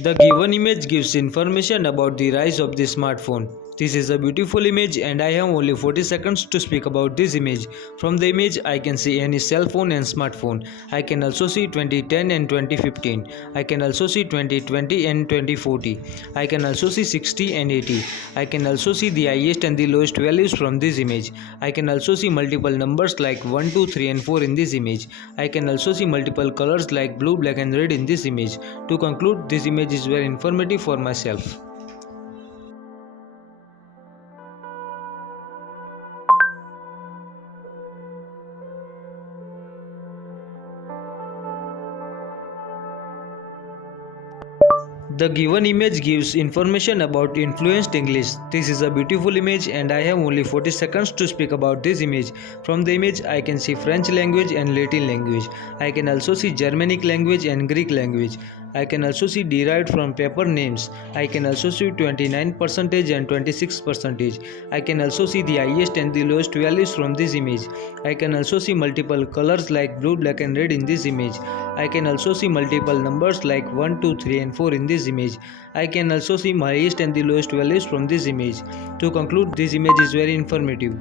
The given image gives information about the rise of the smartphone. This is a beautiful image and I have only 40 seconds to speak about this image. From the image I can see any cell phone and smartphone. I can also see 2010 and 2015. I can also see 2020 and 2040. I can also see 60 and 80. I can also see the highest and the lowest values from this image. I can also see multiple numbers like 1, 2, 3 and 4 in this image. I can also see multiple colors like blue, black and red in this image. To conclude, this image is very informative for myself. The given image gives information about influenced English. This is a beautiful image and I have only 40 seconds to speak about this image. From the image I can see French language and Latin language. I can also see Germanic language and Greek language. I can also see derived from paper names. I can also see 29% and 26%. I can also see the highest and the lowest values from this image. I can also see multiple colors like blue, black and red in this image. I can also see multiple numbers like 1, 2, 3 and 4 in this image. I can also see my highest and the lowest values from this image. To conclude, this image is very informative.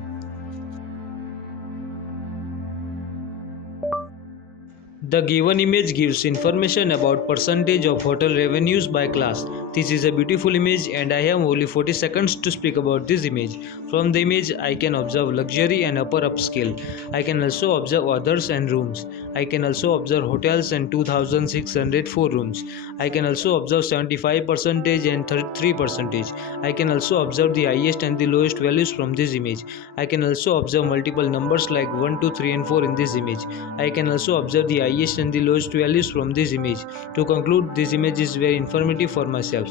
The given image gives information about percentage of hotel revenues by class. This is a beautiful image and I have only 40 seconds to speak about this image. From the image I can observe luxury and upper upscale. I can also observe others and rooms. I can also observe hotels and 2604 rooms. I can also observe 75% and 33%. I can also observe the highest and the lowest values from this image. I can also observe multiple numbers like 1, 2, 3 and 4 in this image. I can also observe the highest and the lowest values from this image. To conclude, this image is very informative for myself.